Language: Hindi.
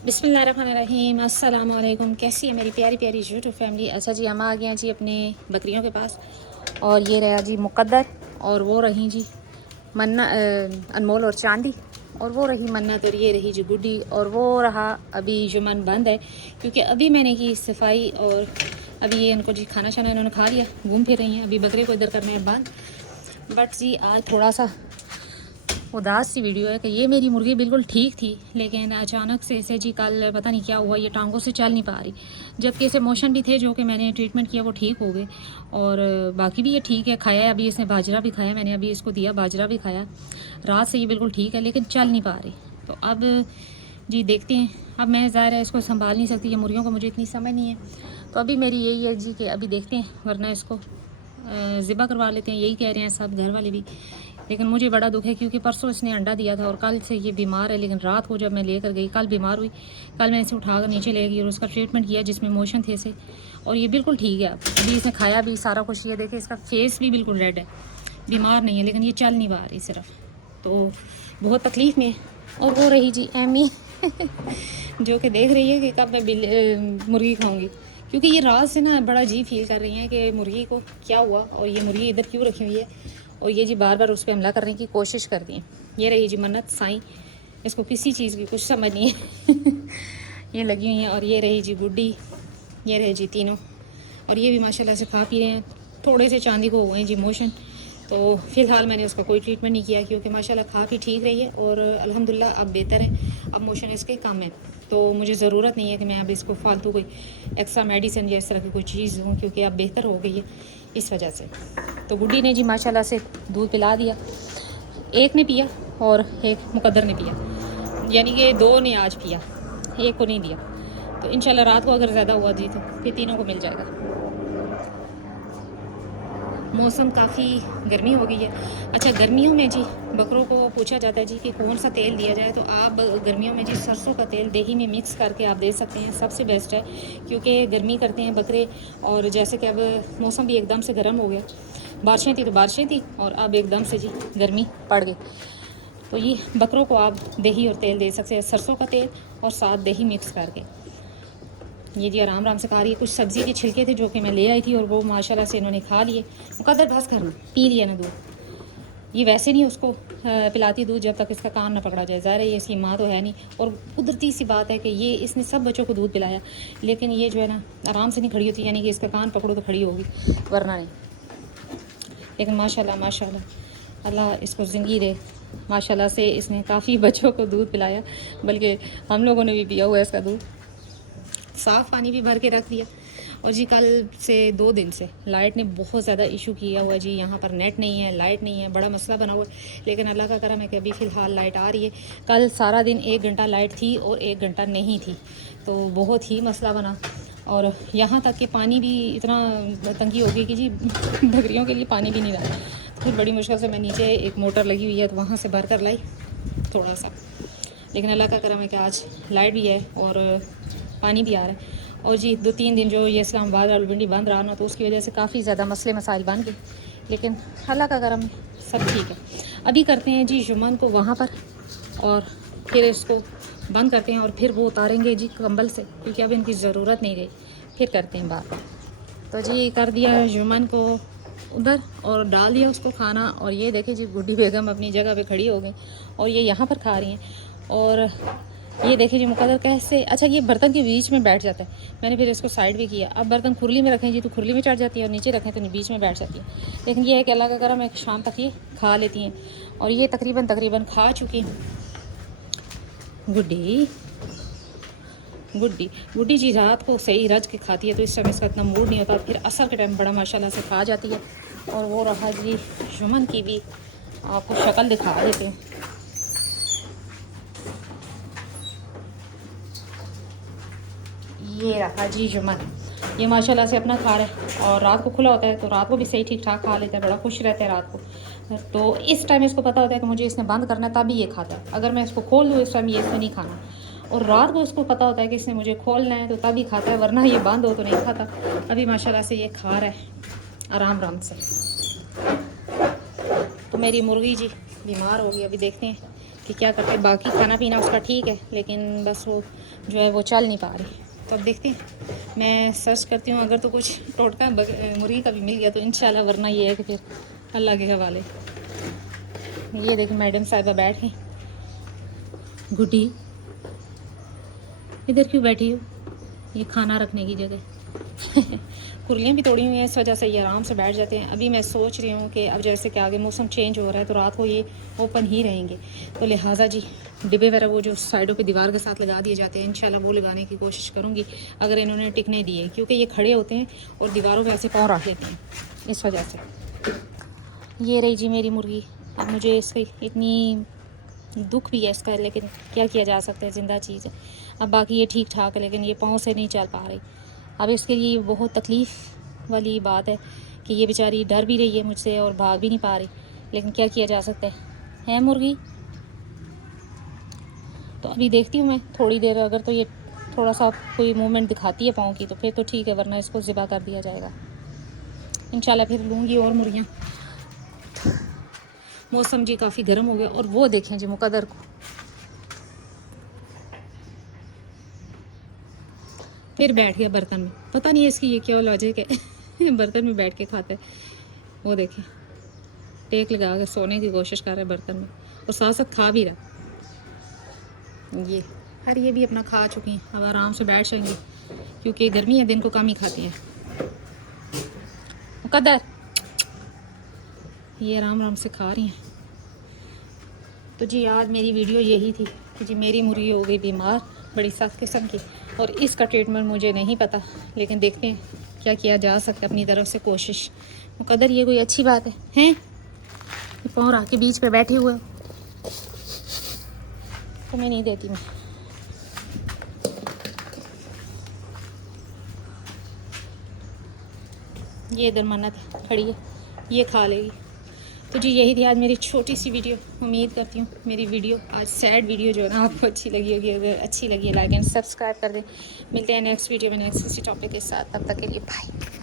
बिस्मिल्लाहिर्रहमानिर्रहीम। अस्सलाम वालेकुम। कैसी है मेरी प्यारी प्यारी यूट्यूब फैमिली। अच्छा जी, हम आ गए हैं जी अपने बकरियों के पास। और ये रहा जी मुक़द्दर, और वो रही जी मन्ना, अनमोल और चांदी, और वो रही मन्नत, और ये रही जी गुड्डी, और वो रहा अभी जुमन बंद है क्योंकि अभी मैंने की सफाई। और अभी ये इनको जी खाना शाना इन्होंने खा लिया, घूम फिर रही हैं। अभी बकरे को इधर करना है बंद। बट जी आज थोड़ा सा उदास सी वीडियो है कि ये मेरी मुर्गी बिल्कुल ठीक थी, लेकिन अचानक से इसे जी कल पता नहीं क्या हुआ, ये टांगों से चल नहीं पा रही। जबकि इसे मोशन भी थे, जो कि मैंने ट्रीटमेंट किया वो ठीक हो गए, और बाकी भी ये ठीक है। खाया है अभी इसने, बाजरा भी खाया, मैंने अभी इसको दिया बाजरा भी खाया। रात से ये बिल्कुल ठीक है, लेकिन चल नहीं पा रही। तो अब जी देखते हैं। अब मैं ज़ाहिर है इसको संभाल नहीं सकती, ये मुर्गियों को मुझे इतनी समझ नहीं है। तो अभी मेरी यही है जी कि अभी देखते हैं, वरना इसको ज़िबा करवा लेते हैं, यही कह रहे हैं सब घर वाले भी। लेकिन मुझे बड़ा दुख है क्योंकि परसों इसने अंडा दिया था और कल से ये बीमार है। लेकिन रात को जब मैं लेकर गई, कल बीमार हुई, कल मैं इसे उठाकर नीचे ले गई और उसका ट्रीटमेंट किया जिसमें मोशन थे इसे, और ये बिल्कुल ठीक है। अभी इसने खाया भी सारा कुछ। ये देखे इसका फेस भी बिल्कुल रेड है, बीमार नहीं है, लेकिन ये चल नहीं पा रही सिर्फ। तो बहुत तकलीफ़ में है। और वो रही जी एमी जो कि देख रही है कि कब मैं मुर्गी खाऊंगी, क्योंकि ये रात से ना बड़ा अजीब फील कर रही हैं कि मुर्गी को क्या हुआ और ये मुर्गी इधर क्यों रखी हुई है। और ये जी बार बार उस पर हमला करने की कोशिश करती हैं। ये रही जी मन्नत साईं, इसको किसी चीज़ की कुछ समझ नहीं है ये लगी हुई हैं। और ये रही जी गुड्डी, ये रहे जी तीनों, और ये भी माशाल्लाह से खा पी रहे हैं। थोड़े से चांदी को हुए हैं जी मोशन, तो फ़िलहाल मैंने उसका कोई ट्रीटमेंट नहीं किया क्योंकि माशाल्लाह खा पी ठीक रही है, और अल्हम्दुलिल्लाह अब बेहतर है। अब मोशन इसके कम है, तो मुझे ज़रूरत नहीं है कि मैं अब इसको फालतू कोई एक्स्ट्रा मेडिसिन या इस तरह की कोई चीज़ दूँ, क्योंकि अब बेहतर हो गई है इस वजह से। तो गुड्डी ने जी माशाल्लाह से दूध पिला दिया, एक ने पिया और एक मुकद्दर ने पिया, यानी कि दो ने आज पिया, एक को नहीं दिया। तो इंशाल्लाह रात को अगर ज़्यादा हुआ जी तो फिर तीनों को मिल जाएगा। मौसम काफ़ी गर्मी हो गई है। अच्छा, गर्मियों में जी बकरों को पूछा जाता है जी कि कौन सा तेल दिया जाए, तो आप गर्मियों में जी सरसों का तेल दही में मिक्स करके आप दे सकते हैं, सबसे बेस्ट है। क्योंकि गर्मी करते हैं बकरे, और जैसे कि अब मौसम भी एकदम से गर्म हो गया, बारिशें थी तो बारिशें थी, और अब एकदम से जी गर्मी पड़ गई। तो ये बकरों को आप दही और तेल दे सकते हैं, सरसों का तेल और साथ दही मिक्स करके। ये जी आराम आराम से खा रही है। कुछ सब्ज़ी के छिलके थे जो कि मैं ले आई थी, और वो माशाल्लाह से इन्होंने खा लिए। मुकद्दर बस करना, पी लिया ना दूध। ये वैसे नहीं उसको पिलाती दूध जब तक इसका कान ना पकड़ा जाए। ज़ाहिर है ये इसकी माँ तो है नहीं, और कुदरती सी बात है कि ये इसने सब बच्चों को दूध पिलाया, लेकिन ये जो है ना आराम से नहीं खड़ी होती, यानी कि इसका कान पकड़ो तो खड़ी होगी, वरना नहीं। लेकिन माशाल्लाह माशाल्लाह अल्लाह इसको ज़िंदगी दे। माशाल्लाह से इसने काफ़ी बच्चों को दूध पिलाया, बल्कि हम लोगों ने भी पिया हुआ है इसका दूध। साफ़ पानी भी भर के रख दिया। और जी कल से 2 दिन से लाइट ने बहुत ज़्यादा इशू किया हुआ है जी। यहाँ पर नेट नहीं है, लाइट नहीं है, बड़ा मसला बना हुआ है। लेकिन अल्लाह का करम है कि अभी फ़िलहाल लाइट आ रही है। कल सारा दिन 1 घंटा लाइट थी और 1 घंटा नहीं थी, तो बहुत ही मसला बना। और यहाँ तक कि पानी भी इतना तंगी हो गई कि जी बकरियों के लिए पानी भी नहीं रहा। तो फिर बड़ी मुश्किल से मैं नीचे एक मोटर लगी हुई है तो वहाँ से भर कर लाई थोड़ा सा। लेकिन अल्लाह का करम है कि आज लाइट भी है और पानी भी आ रहा है। और जी 2-3 दिन जो ये इस्लामाबाद रावलपिंडी बंद रहा ना, तो उसकी वजह से काफ़ी ज़्यादा मसले मसाइल बन गए। लेकिन अल्लाह का करम है, सब ठीक है। अभी करते हैं जी जुम्मन को वहाँ पर, और फिर इसको बंद करते हैं, और फिर वो उतारेंगे जी कंबल से, क्योंकि अब इनकी ज़रूरत नहीं रही। फिर करते हैं बात। तो जी कर दिया जुम्मन को उधर और डाल दिया उसको खाना। और ये देखें जी गुड्डी बेगम अपनी जगह पे खड़ी हो गई, और ये यहाँ पर खा रही हैं। और ये देखिए जी मुकद्दर कैसे, अच्छा ये बर्तन के बीच में बैठ जाता है। मैंने फिर इसको साइड भी किया। अब बर्तन खुरली में रखें जी तो खुरली में चढ़ जाती है, और नीचे रखें तो बीच में बैठ जाती है। लेकिन ये है कि अल्लाह का करम है, शाम तक ये खा लेती हैं। और ये तकरीबन खा चुकी हैं। गुड्डी गुड्डी गुड्डी जी रात को सही रज के खाती है, तो इस समय इसका इतना मूड नहीं होता। फिर असर के टाइम बड़ा माशाल्लाह से खा जाती है। और वो रहा जी जुम्मन की भी आपको शक्ल दिखा देते हैं। ये रखा जी जुम्मन, ये माशाल्लाह से अपना खा रहा है, और रात को खुला होता है तो रात को भी सही ठीक ठाक खा लेता है, बड़ा खुश रहता है रात को। तो इस टाइम इसको पता होता है कि मुझे इसने बंद करना है, तभी ये खाता है। अगर मैं इसको खोल दूँ इस टाइम, ये इसने नहीं खाना। और रात को इसको पता होता है कि इसने मुझे खोलना है, तो तभी खाता है, वरना ये बंद हो तो नहीं खाता। अभी माशाल्लाह से ये खा रहा है आराम आराम से। तो मेरी मुर्गी जी बीमार हो गई, अभी देखते हैं कि क्या करते हैं। बाकी खाना पीना उसका ठीक है, लेकिन बस वो जो है वो चल नहीं पा रही। तो अब देखते हैं, मैं सर्च करती हूँ, अगर तो कुछ टोटका मुर्गी का भी मिल गया तो इंशाल्लाह, वरना ये है कि फिर अल्लाह के हवाले। ये देखिए मैडम साहिबा बैठ गई। गुड्डी इधर क्यों बैठी हो? ये खाना रखने की जगह। कुर्लियाँ भी तोड़ी हुई हैं, इस वजह से ये आराम से बैठ जाते हैं। अभी मैं सोच रही हूँ कि अब जैसे कि आगे मौसम चेंज हो रहा है तो रात को ये ओपन ही रहेंगे, तो लिहाजा जी डिब्बे वगैरह वो जो साइडों पे दीवार के साथ लगा दिए जाते हैं, इंशाल्लाह वो लगाने की कोशिश करूँगी, अगर इन्होंने टिकने दिए, क्योंकि ये खड़े होते हैं और दीवारों पे ऐसे पाँव रख लेते हैं, इस वजह से। ये रही जी मेरी मुर्गी। अब मुझे इसकी इतनी दुख भी है इसका, लेकिन क्या किया जा सकता है, ज़िंदा चीज़ है। अब बाकी ये ठीक ठाक है, लेकिन ये पाँव से नहीं चल पा रही। अब इसके लिए बहुत तकलीफ़ वाली बात है कि ये बेचारी डर भी रही है मुझसे और भाग भी नहीं पा रही, लेकिन क्या किया जा सकता है मुर्गी। तो अभी देखती हूँ मैं थोड़ी देर, अगर तो ये थोड़ा सा कोई मूवमेंट दिखाती है पाँव की तो फिर तो ठीक है, वरना इसको ज़िबा कर दिया जाएगा इंशाल्लाह। फिर लूँगी और मुर्गियाँ। मौसम जी काफ़ी गर्म हो गया, और वो देखें जी मुकद्दर को, फिर बैठ गया बर्तन में। पता नहीं इसकी ये क्या लॉजिक है। बर्तन में बैठ के खाता है। वो देखें टेक लगा कर सोने की कोशिश कर रहा है बर्तन में, और साथ साथ खा भी रहा। ये अरे ये भी अपना खा चुकी हैं, अब आराम से बैठ जाएंगी, क्योंकि गर्मी है, दिन को कम ही खाती हैं। मुकद्दर ये आराम आराम से खा रही हैं। तो जी आज मेरी वीडियो यही थी कि जी मेरी मुर्गी हो गई बीमार, बड़ी सख्त किस्म की, और इसका ट्रीटमेंट मुझे नहीं पता, लेकिन देखते हैं क्या किया जा सकता है अपनी तरफ से कोशिश। मुकद्दर ये कोई अच्छी बात है हैं? पाँव रख के बीच पे बैठे हुए तो मैं नहीं देती। मैं ये इधर मन्नत खड़ी है, ये खा लेगी। तो जी यही थी आज मेरी छोटी सी वीडियो। उम्मीद करती हूँ मेरी वीडियो आज सैड वीडियो जो है ना आपको अच्छी लगी होगी। अगर अच्छी लगी है लाइक एंड सब्सक्राइब कर दें। मिलते हैं नेक्स्ट वीडियो में नेक्स्ट किसी टॉपिक के साथ, तब तक के लिए बाय।